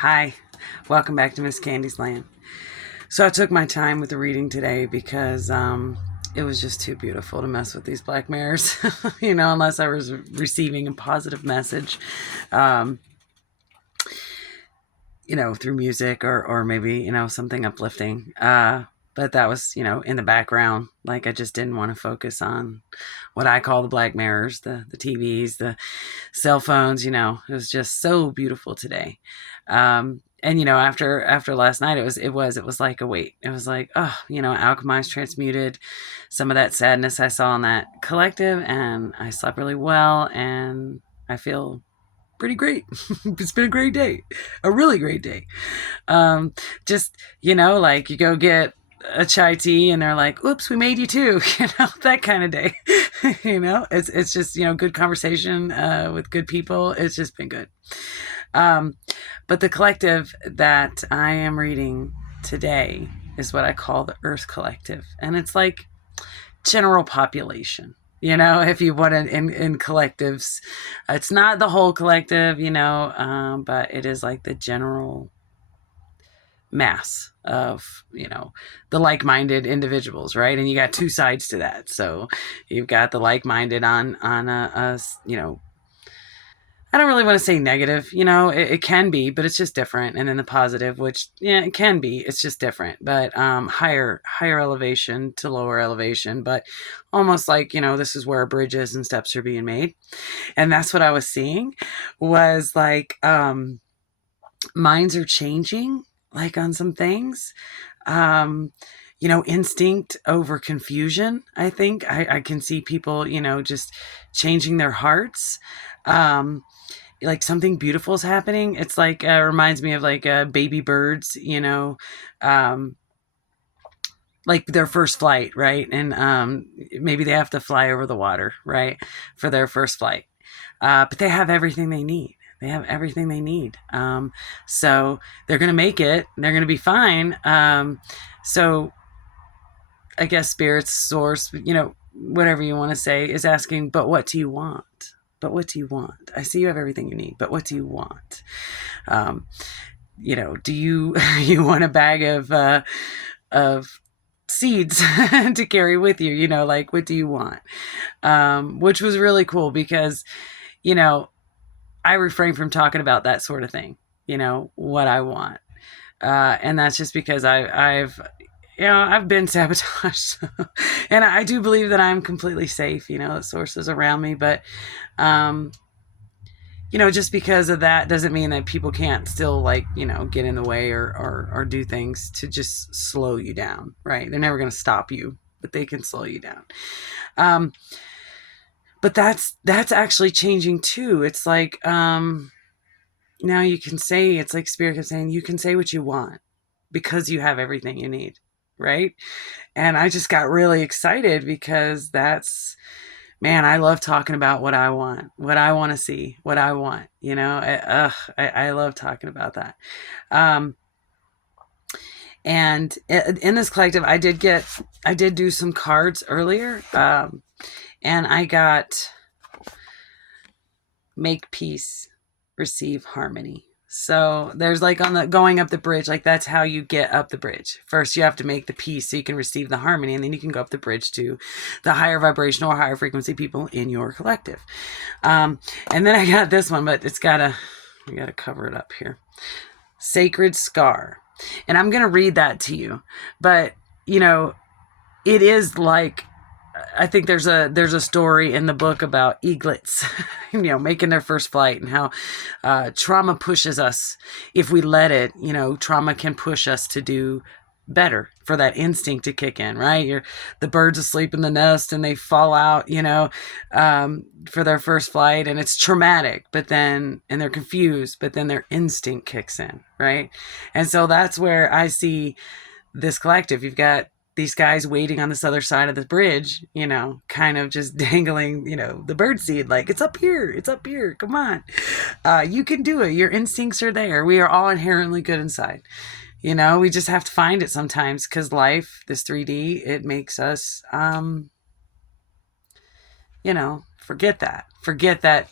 Hi, welcome back to Miss Candy's Land. So I took my time with the reading today because it was just too beautiful to mess with these black mirrors, unless I was receiving a positive message, um, through music or maybe, something uplifting. But that was, in the background. Like I just didn't want to focus on what I call the black mirrors, the TVs, the cell phones. It was just so beautiful today. And after last night, it was like a weight. It was like, oh, alchemized, transmuted some of that sadness I saw in that collective, and I slept really well, and I feel pretty great. It's been a great day, a really great day. Um, just like you go get a chai tea and they're like, oops, we made you too. That kind of day. It's just good conversation with good people. It's just been good. um, but the collective that I am reading today is what I call the Earth Collective, and it's like general population. If you want it in collectives, it's not the whole collective, but it is like the general mass of the like-minded individuals, right? And you got two sides to that. So you've got the like-minded on a I don't really want to say negative, it can be, but it's just different. And then the positive, which, yeah, it can be, it's just different, but higher elevation to lower elevation, but almost like, this is where bridges and steps are being made. And that's what I was seeing was like, minds are changing, like on some things. Um, instinct over confusion. I think I can see people, just changing their hearts. Like something beautiful is happening. It's like reminds me of like baby birds, um, like their first flight, right? And maybe they have to fly over the water, right, for their first flight. But they have everything they need. They have everything they need. So they're going to make it. They're going to be fine. So I guess spirits, source, whatever you want to say, is asking, but what do you want? But what do you want? I see you have everything you need, but what do you want? Um, do you you want a bag of seeds to carry with you? Like what do you want? Which was really cool because, you know, I refrain from talking about that sort of thing. What I want, and that's just because I've been sabotaged, and I do believe that I'm completely safe. The sources around me, but um, just because of that doesn't mean that people can't still like, get in the way or do things to just slow you down, right? They're never going to stop you, but they can slow you down. Um, but that's actually changing too. It's like, now you can say, it's like Spirit is saying, you can say what you want because you have everything you need, right? And I just got really excited because man, I love talking about what I want to see, what I want. I love talking about that. Um, and in this collective, I did do some cards earlier, and I got make peace, receive harmony. So there's like on the going up the bridge, like that's how you get up the bridge. First, you have to make the peace so you can receive the harmony, and then you can go up the bridge to the higher vibrational or higher frequency people in your collective. And then I got this one, but we gotta cover it up here. Sacred Scar. And I'm gonna read that to you. But it is like, I think there's a story in the book about eaglets, making their first flight, and how trauma pushes us. If we let it, trauma can push us to do better, for that instinct to kick in, right? The birds asleep in the nest and they fall out, for their first flight, and it's traumatic, and they're confused, but then their instinct kicks in, right? And so that's where I see this collective. You've got these guys waiting on this other side of the bridge, kind of just dangling, the bird seed, like it's up here, come on. You can do it. Your instincts are there. We are all inherently good inside. We just have to find it sometimes, because life, this 3D, it makes us, forget that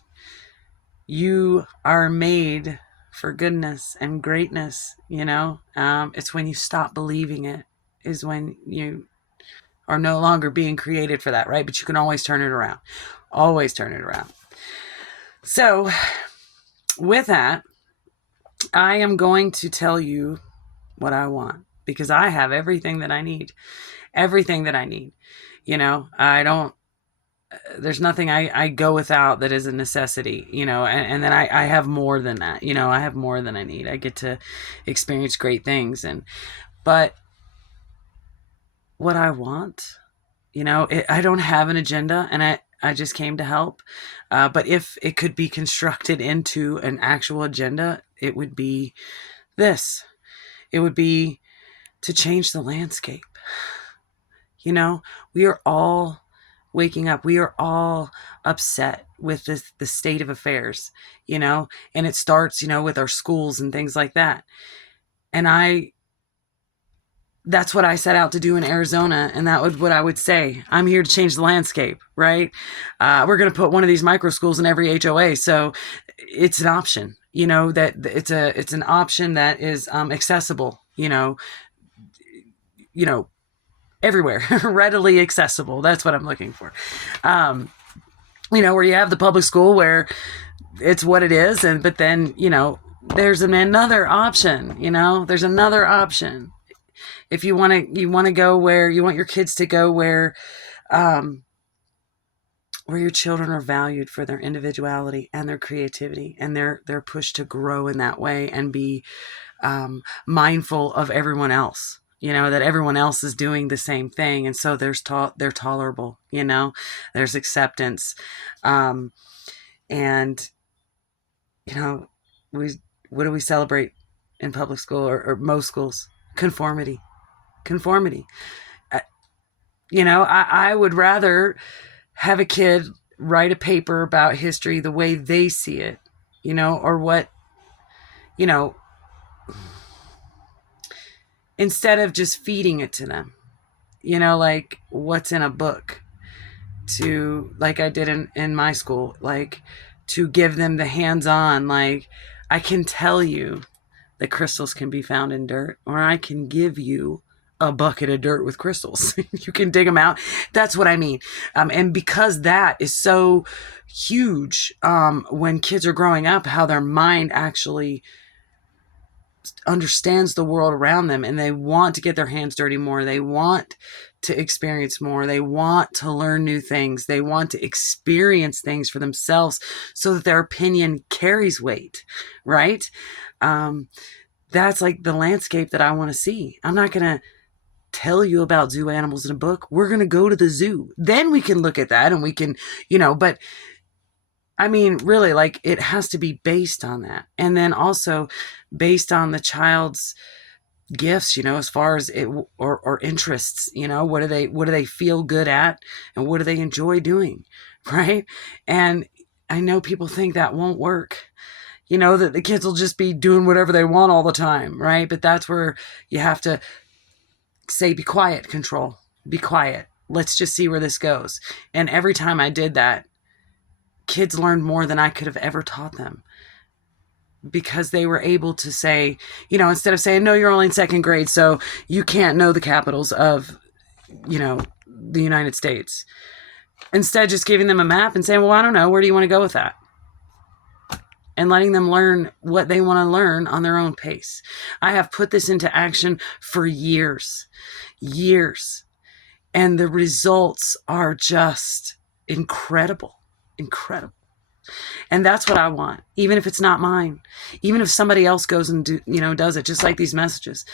you are made for goodness and greatness, it's when you stop believing it is when you are no longer being created for that, right? But you can always turn it around. Always turn it around. So with that, I am going to tell you what I want because I have everything that I need. Everything that I need. There's nothing I go without that is a necessity, and then I have more than that, I have more than I need. I get to experience great things. But what I want, I don't have an agenda, and I just came to help. But if it could be constructed into an actual agenda, it would be this. It would be to change the landscape. We are all waking up. We are all upset with the state of affairs, and it starts, with our schools and things like that. And that's what I set out to do in Arizona. And that would what I would say. I'm here to change the landscape, right? We're going to put one of these micro schools in every HOA. So it's an option, that it's an option that is accessible, everywhere, readily accessible. That's what I'm looking for. Where you have the public school where it's what it is. But then, there's another option, there's another option. If you want to go where you want your kids to go, where your children are valued for their individuality and their creativity, and they're pushed to grow in that way and be mindful of everyone else. That everyone else is doing the same thing. And so they're tolerable, there's acceptance. And, what do we celebrate in public school or most schools? Conformity. I would rather have a kid write a paper about history the way they see it, or what, instead of just feeding it to them, like what's in a book, to, like I did in my school, like to give them the hands-on, like I can tell you that crystals can be found in dirt, or I can give you a bucket of dirt with crystals. You can dig them out. That's what I mean. And because that is so huge, when kids are growing up, how their mind actually understands the world around them, and they want to get their hands dirty more. They want to experience more. They want to learn new things. They want to experience things for themselves so that their opinion carries weight, right? That's like the landscape that I want to see. I'm not going to tell you about zoo animals in a book. We're going to go to the zoo. Then we can look at that and we can, but I mean, really, like it has to be based on that. And then also based on the child's gifts, as far as it or interests, what do they feel good at and what do they enjoy doing, right? And I know people think that won't work, that the kids will just be doing whatever they want all the time, right? But that's where you have to say, be quiet, control, be quiet. Let's just see where this goes. And every time I did that, kids learned more than I could have ever taught them, because they were able to say, instead of saying, no, you're only in second grade, so you can't know the capitals of, the United States. Instead, just giving them a map and saying, well, I don't know, where do you want to go with that? And letting them learn what they want to learn on their own pace. I have put this into action for years. And the results are just incredible. And that's what I want, even if it's not mine, even if somebody else goes and does it, just like these messages.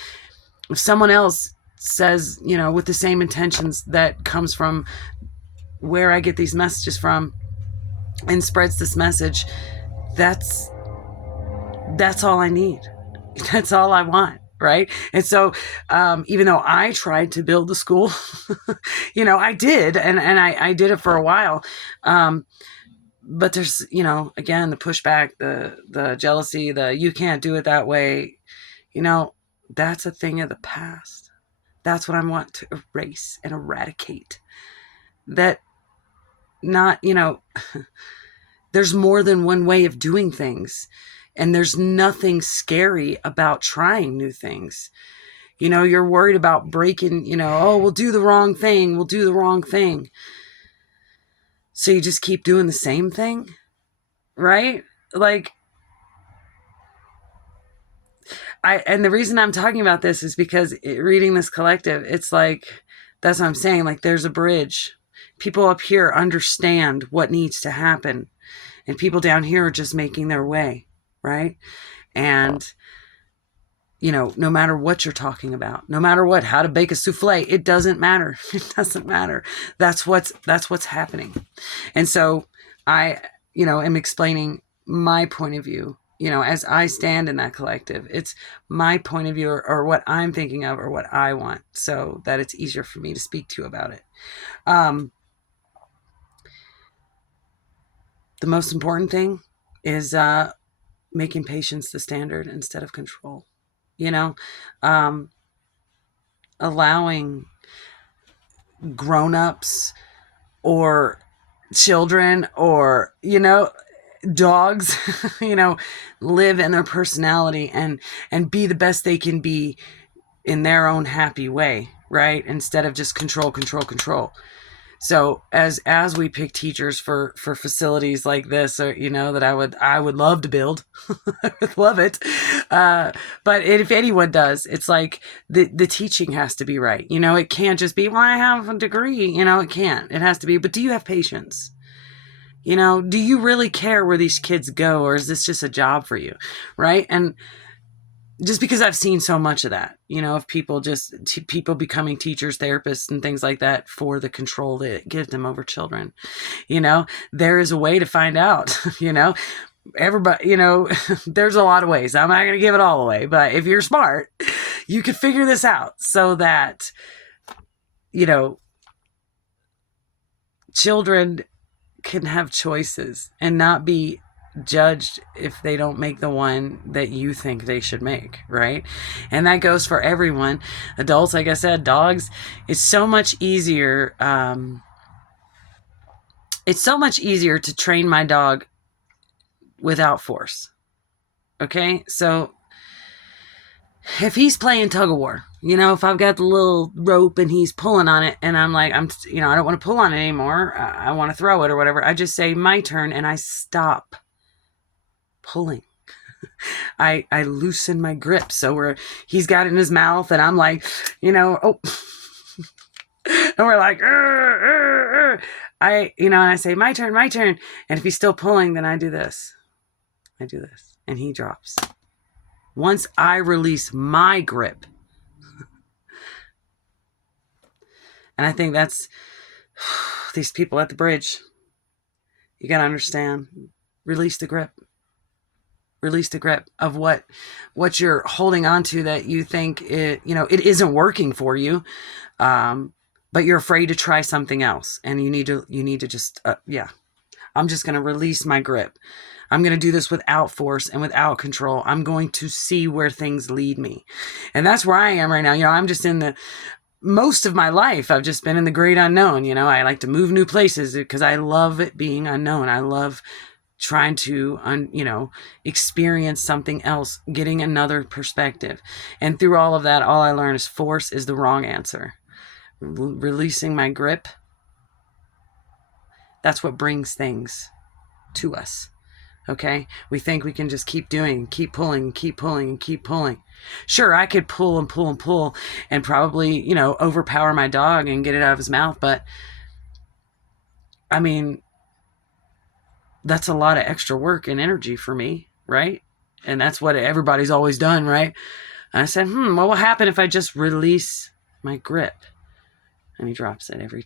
If someone else says, with the same intentions that comes from where I get these messages from, and spreads this message, that's all I need. That's all I want. Right. And so, even though I tried to build the school, I did, and I did it for a while. But there's, again, the pushback, the jealousy, you can't do it that way. That's a thing of the past. That's what I want to erase and eradicate. That not, there's more than one way of doing things. And there's nothing scary about trying new things. You're worried about breaking, oh, we'll do the wrong thing. We'll do the wrong thing. So you just keep doing the same thing, right? Like, and the reason I'm talking about this is because reading this collective, it's like, that's what I'm saying. Like, there's a bridge. People up here understand what needs to happen, and people down here are just making their way, right? And, no matter what you're talking about, no matter what, how to bake a souffle, it doesn't matter. It doesn't matter. That's what's happening. And so I, am explaining my point of view, as I stand in that collective. It's my point of view, or what I'm thinking of, or what I want, so that it's easier for me to speak to you about it. The most important thing is making patience the standard instead of control. Allowing grown-ups or children or, dogs, live in their personality and be the best they can be in their own happy way, right? Instead of just control. So as we pick teachers for facilities like this, or that I would love to build, I would love it. But if anyone does, it's like the teaching has to be right. It can't just be, well, I have a degree. It can't. It has to be. But do you have patience? Do you really care where these kids go, or is this just a job for you, right? And just because I've seen so much of that, of people people becoming teachers, therapists, and things like that for the control that it gives them over children. There is a way to find out. Everybody, there's a lot of ways. I'm not going to give it all away, but if you're smart, you could figure this out so that, children can have choices and not be judged if they don't make the one that you think they should make, right? And that goes for everyone. Adults, like I said, dogs. It's so much easier. It's so much easier to train my dog without force. Okay, so if he's playing tug of war, if I've got the little rope and he's pulling on it, and I'm like, I don't want to pull on it anymore. I want to throw it or whatever. I just say my turn and I stop pulling. I loosen my grip. So he's got it in his mouth and I'm like, oh, and we're like, and I say, my turn. And if he's still pulling, then I do this. And he drops. Once I release my grip. And I think that's these people at the bridge. You got to understand, release the grip of what you're holding on to that you think it isn't working for you. But you're afraid to try something else. And you need to just, I'm just going to release my grip. I'm going to do this without force and without control. I'm going to see where things lead me. And that's where I am right now. I'm just in most of my life, I've just been in the great unknown. I like to move new places because I love it being unknown. I love trying to, experience something else, getting another perspective. And through all of that, all I learned is force is the wrong answer. Releasing my grip, that's what brings things to us. Okay? We think we can just keep doing, keep pulling. Sure, I could pull and probably, overpower my dog and get it out of his mouth. But, I mean, that's a lot of extra work and energy for me, right? And that's what everybody's always done, right? And I said, what will happen if I just release my grip? And he drops it every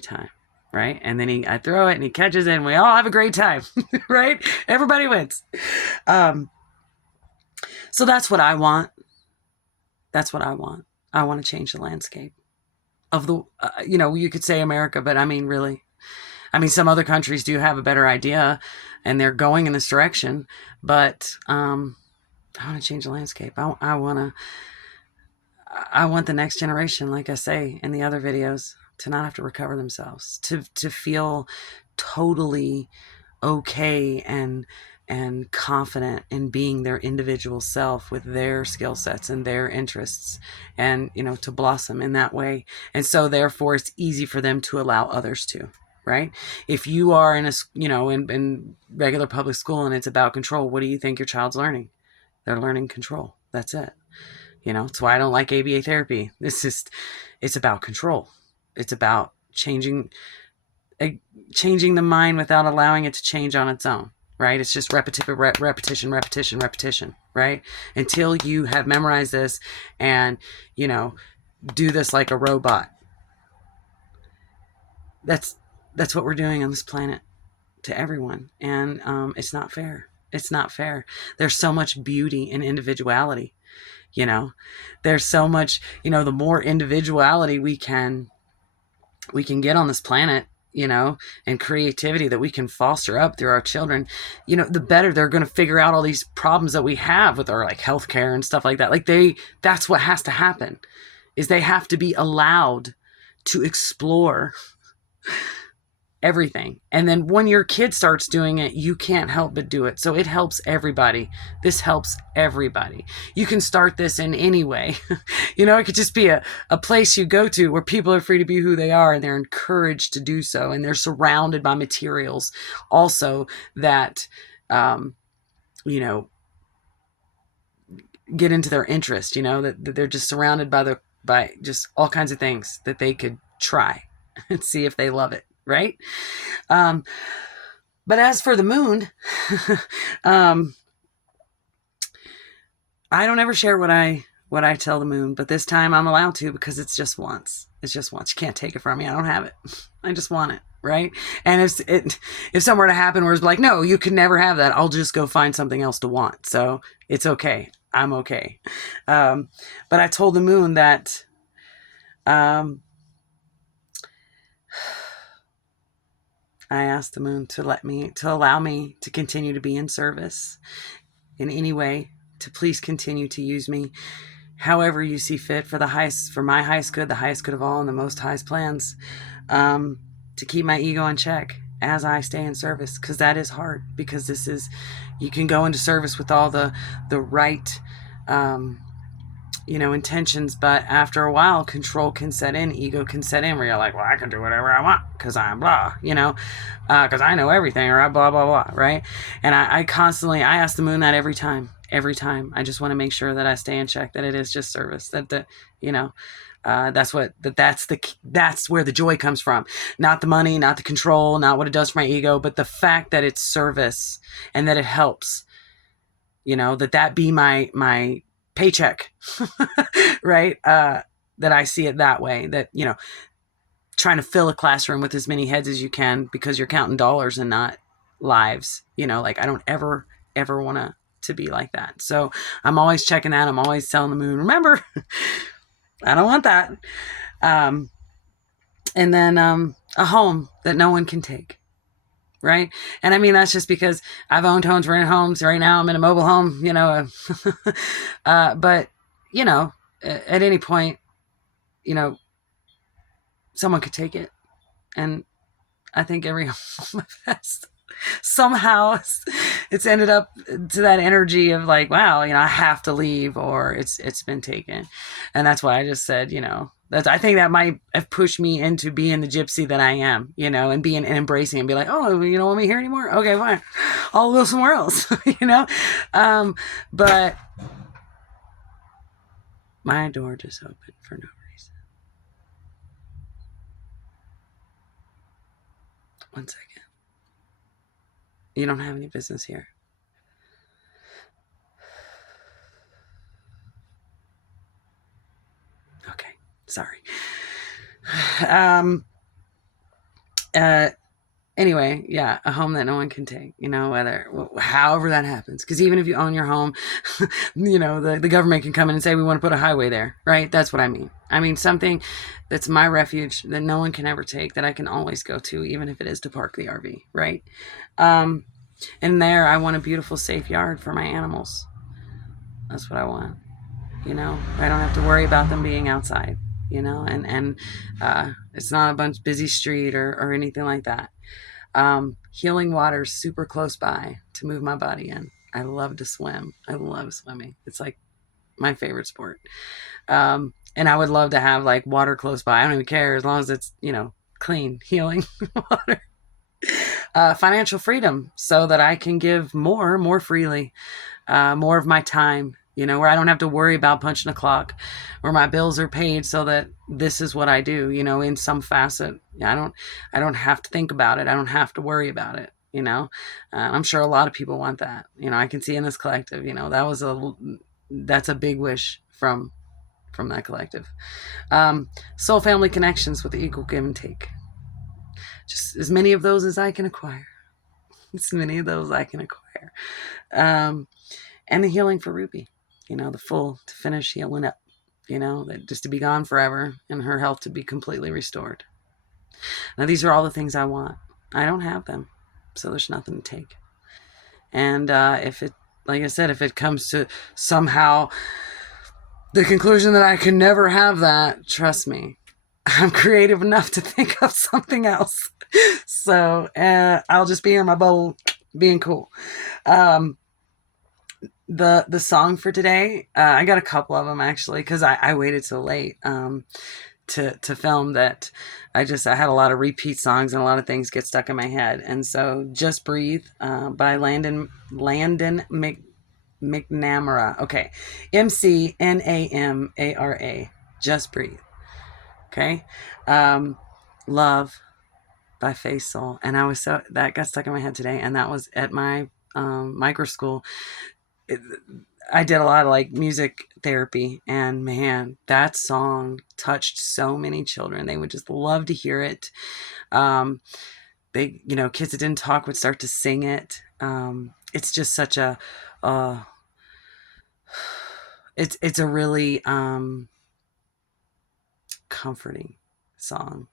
time. Right? And then I throw it and he catches it and we all have a great time, right? Everybody wins. So that's what I want. I want to change the landscape of the, you could say America, but I mean, really, some other countries do have a better idea and they're going in this direction, but I want to change the landscape. I want the next generation, like I say in the other videos, to not have to recover themselves, to feel totally okay and and confident in being their individual self with their skill sets and their interests, and to blossom in that way. And so therefore it's easy for them to allow others to, right? If you are in a in regular public school and it's about control, what do you think your child's learning? They're learning control. That's it. That's why I don't like ABA therapy. It's about control. It's about changing the mind without allowing it to change on its own, right? It's just repetition, right? Until you have memorized this and, do this like a robot. That's what we're doing on this planet to everyone. And it's not fair. It's not fair. There's so much beauty in individuality. There's so much, the more individuality we can get on this planet, and creativity that we can foster up through our children, the better they're going to figure out all these problems that we have with our like healthcare and stuff like that. Like that's what has to happen, is they have to be allowed to explore everything. And then when your kid starts doing it, you can't help but do it. So it helps everybody. This helps everybody. You can start this in any way. It could just be a place you go to where people are free to be who they are and they're encouraged to do so. And they're surrounded by materials also that, get into their interest, that they're just surrounded by just all kinds of things that they could try and see if they love it. Right. But as for the moon, I don't ever share what I tell the moon, but this time I'm allowed to, because it's just once. It's just once. You can't take it from me. I don't have it. I just want it. Right. And if something were to happen where it's like, no, you can never have that, I'll just go find something else to want. So it's okay. I'm okay. But I told the moon that, I asked the moon to allow me to continue to be in service in any way, to please continue to use me however you see fit for my highest good, the highest good of all, and the most highest plans, to keep my ego in check as I stay in service. Because that is hard, because you can go into service with all the right, intentions, but after a while, control can set in, ego can set in, where you're like, well, I can do whatever I want because I'm blah, because I know everything, or blah, blah, blah, right? And I constantly, I ask the moon that every time. I just want to make sure that I stay in check, that it is just service, that's where the joy comes from. Not the money, not the control, not what it does for my ego, but the fact that it's service and that it helps, that be my paycheck, right? That I see it that way, that, trying to fill a classroom with as many heads as you can, because you're counting dollars and not lives, like I don't ever want to be like that. So I'm always checking that. I'm always telling the moon, remember, I don't want that. And then a home that no one can take. Right. And I mean, that's just because I've owned homes, rented homes. Right now I'm in a mobile home, but, at any point, someone could take it. And I think every home I've had, somehow it's ended up to that energy of like, wow, I have to leave, or it's been taken. And that's why I just said, I think that might have pushed me into being the gypsy that I am, and being and embracing and be like, oh, you don't want me here anymore? Okay, fine. I'll go somewhere else, but my door just opened for no reason. One second. You don't have any business here. Okay. Sorry. Anyway, yeah, a home that no one can take, however that happens. Because even if you own your home, the government can come in and say, we want to put a highway there, right? That's what I mean. I mean, something that's my refuge that no one can ever take, that I can always go to, even if it is to park the RV, right? And there, I want a beautiful, safe yard for my animals. That's what I want. I don't have to worry about them being outside, and it's not a busy street or anything like that. Healing water's super close by to move my body in. I love to swim. I love swimming. It's like my favorite sport. And I would love to have like water close by. I don't even care as long as it's, clean, healing water. Financial freedom so that I can give more freely, more of my time, where I don't have to worry about punching a clock, where my bills are paid so that this is what I do, in some facet. I don't have to think about it. I don't have to worry about it. I'm sure a lot of people want that. I can see in this collective, that's a big wish from that collective. Soul family connections with the equal give and take. Just as many of those as I can acquire. As many of those I can acquire. And the healing for Ruby, the full to finish healing up, that just to be gone forever and her health to be completely restored. Now, these are all the things I want. I don't have them, so there's nothing to take. And like I said, if it comes to somehow the conclusion that I can never have that, trust me, I'm creative enough to think of something else. So I'll just be in my bubble being cool. The song for today, I got a couple of them actually, because I waited so late to film that I had a lot of repeat songs and a lot of things get stuck in my head. And so Just Breathe by Landon McNamara. Okay. McNamara. Just Breathe. Okay. Love by Face Soul. And that got stuck in my head today. And that was at my micro school. I did a lot of like music therapy, and man, that song touched so many children. They would just love to hear it. Kids that didn't talk would start to sing it. It's just such a, it's a really comforting song.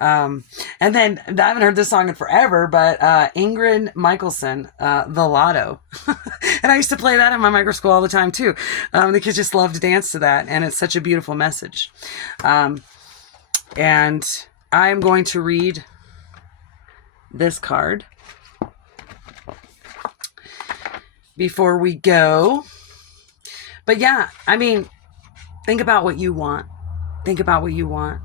And then I haven't heard this song in forever, but Ingrid Michaelson, The Lotto. And I used to play that in my micro school all the time too. The kids just love to dance to that, and it's such a beautiful message. And I'm going to read this card before we go. But yeah, think about what you want. Think about what you want.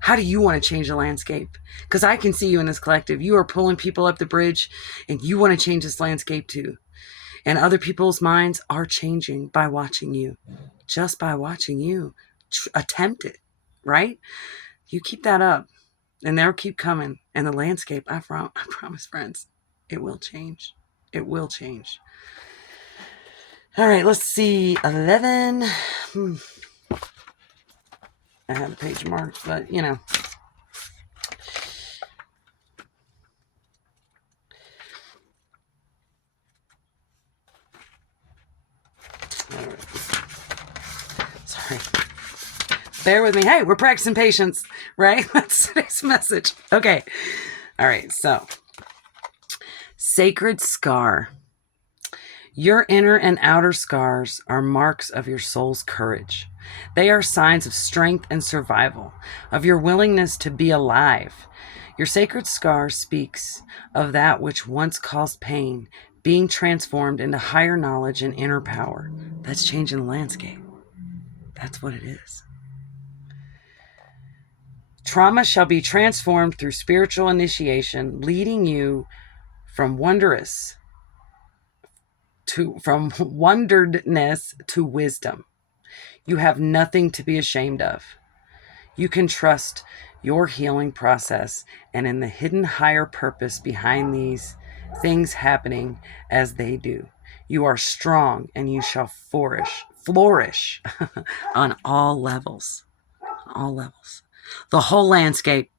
How do you want to change the landscape? Because I can see you in this collective. You are pulling people up the bridge, and you want to change this landscape too. And other people's minds are changing by watching you. Just by watching you. Attempt it, right? You keep that up, and they'll keep coming. And the landscape, I promise, friends, it will change. It will change. All right, let's see. 11. I have the page marked, but All right. Sorry. Bear with me. Hey, we're practicing patience, right? That's today's message. Okay. All right. So, sacred scar. Your inner and outer scars are marks of your soul's courage. They are signs of strength and survival, of your willingness to be alive. Your sacred scar speaks of that which once caused pain, being transformed into higher knowledge and inner power. That's changing the landscape. That's what it is. Trauma shall be transformed through spiritual initiation, leading you from wonderedness to wisdom. You have nothing to be ashamed of. You can trust your healing process and in the hidden higher purpose behind these things happening as they do. You are strong, and you shall flourish on all levels. All levels. The whole landscape.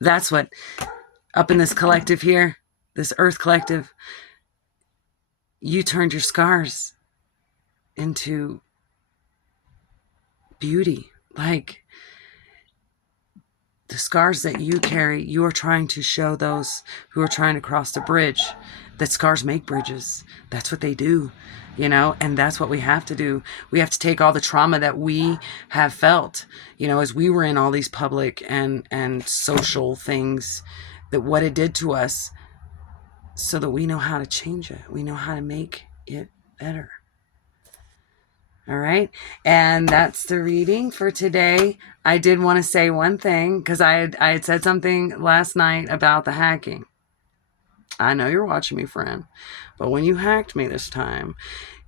That's what up in this collective here, this earth collective, you turned your scars into beauty. Like the scars that you carry, you are trying to show those who are trying to cross the bridge that scars make bridges. That's what they do, and that's what we have to do. We have to take all the trauma that we have felt, as we were in all these public and social things that what it did to us, so that we know how to change it. We know how to make it better. All right. And that's the reading for today. I did want to say one thing, because I had said something last night about the hacking. I know you're watching me, friend, but when you hacked me this time,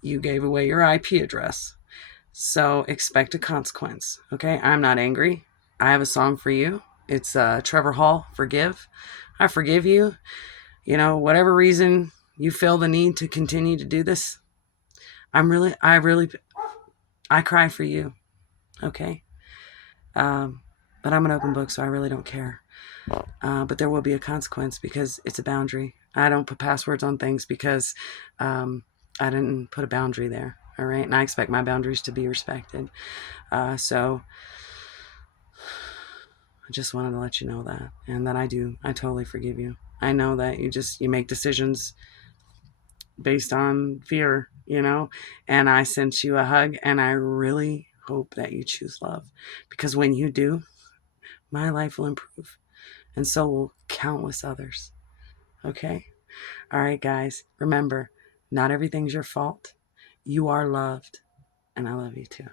you gave away your IP address. So expect a consequence. Okay. I'm not angry. I have a song for you. It's Trevor Hall, Forgive. I forgive you. You know, whatever reason you feel the need to continue to do this, I cry for you. Okay. But I'm an open book, so I really don't care. But there will be a consequence, because it's a boundary. I don't put passwords on things because I didn't put a boundary there. All right. And I expect my boundaries to be respected. So I just wanted to let you know that, and that I totally forgive you. I know that you make decisions based on fear, and I sent you a hug, and I really hope that you choose love, because when you do, my life will improve, and so will countless others. Okay? All right, guys, remember, not everything's your fault. You are loved, and I love you too.